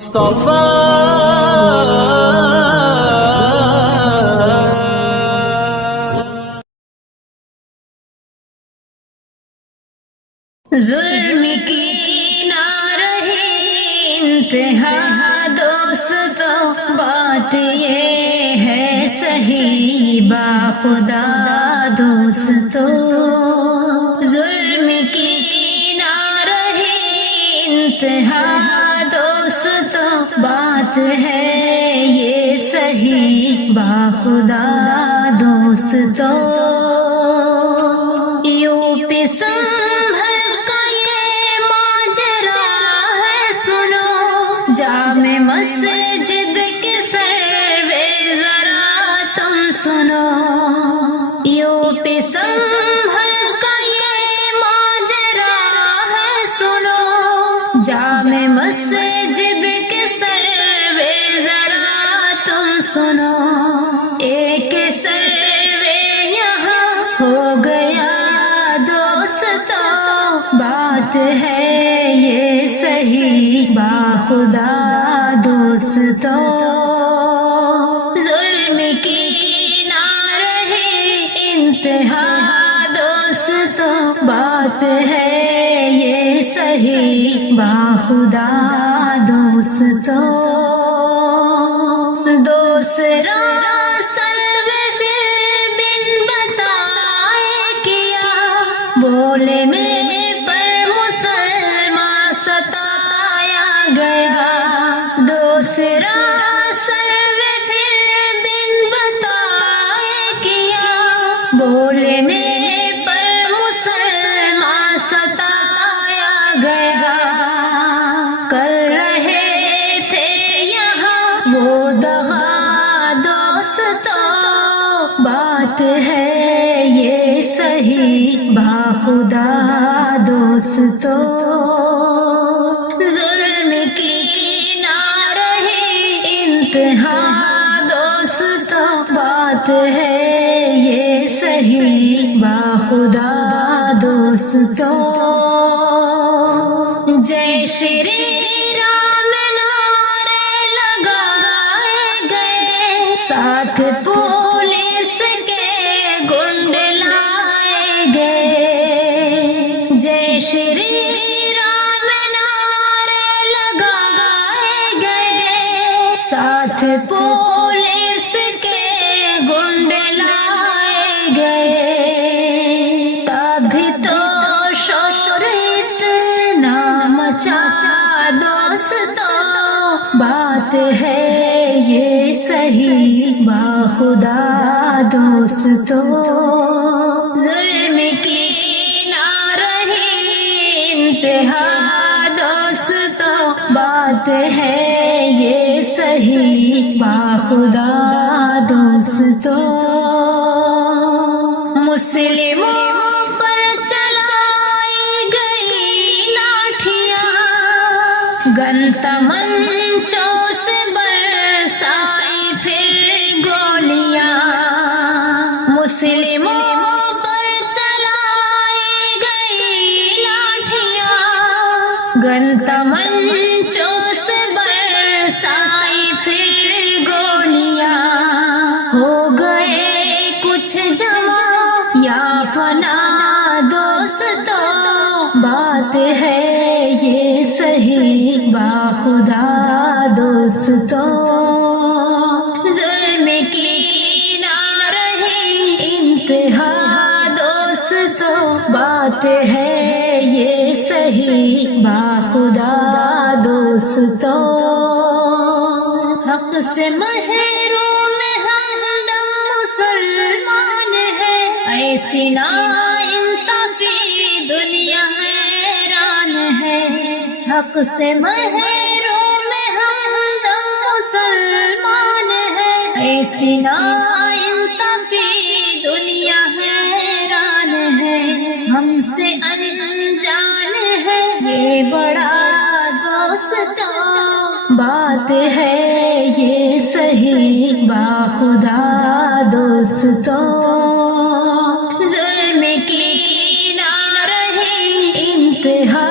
مصطفیٰ ظلم کی نہ رہی انتہا دوستو، بات یہ ہے صحیح باخدا دوستو۔ ظلم کی نہ رہی انتہا دوستو، بات ہے یہ صحیح باخدا دوستو۔ یوں پہ جامع مسجد کے سروے ذرا تم سنو، یوں پہ سنبھل کا یہ ماجرا ہے سنو، جامع مسجد کے سروے ذرا تم سنو۔ ایک سروے یہاں ہو گیا دوستو، بات ہے یہ صحیح باخدا دوستو۔ ظلم کی نہ رہی انتہا دوستو، بات ہے یہ صحیح باخدا دوستو۔ دوسرا سروے پھر بن بتائے کیا، بولے میں دوسرا سروے پھر بن بتائے کیا، بولنے پر مسلمان ستایا گیا۔ کر رہے تھے یہاں وہ دغا دوستو، بات ہے یہ صحیح باخدا دوستو۔ انتہا دوستو، بات ہے یہ صحیح باخدا دوستو۔ جے شری رام نعرے لگائے گئے، ساتھ پولیس کے گنڈے لائے گئے۔ جے شری ساتھ پولیس کے گنڈے لائے گئے، تبھی تو شور اتنا مچا دوستو، بات ہے یہ صحیح باخدا دوستو۔ ظلم کی نہ رہی انتہا دوستو، بات ہے یہ صحیح باخدا دوستو۔ مسلموں پر چلائی گئی لاٹھیاں، گن تمنچوں سے برسائی پھر گولیاں۔ مسلموں پر چلائی گئی لاٹھیاں، گن تمنچوں سے برسائی پھر گولیاں۔ ہو گئے کچھ جمع یا فنا دوستو، بات ہے یہ صحیح باخدا دوستو۔ ظلم کی نہ رہی انتہا دوستو، بات ہے یہ صحیح باخدا دوستو۔ حق سے محروم ہر دم مسلمان ہے، ایسی نا انصافی دنیا حیران ہے۔ حق سے محروم ہر دم مسلمان ہے، ایسی نا انصافی دنیا حیران ہے۔ ہم سے انجان ہے یہ بڑا دوستو، بات ہے یہ صحیح باخدا دوستو۔ ظلم کی نہ رہی انتہا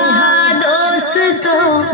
دوستو،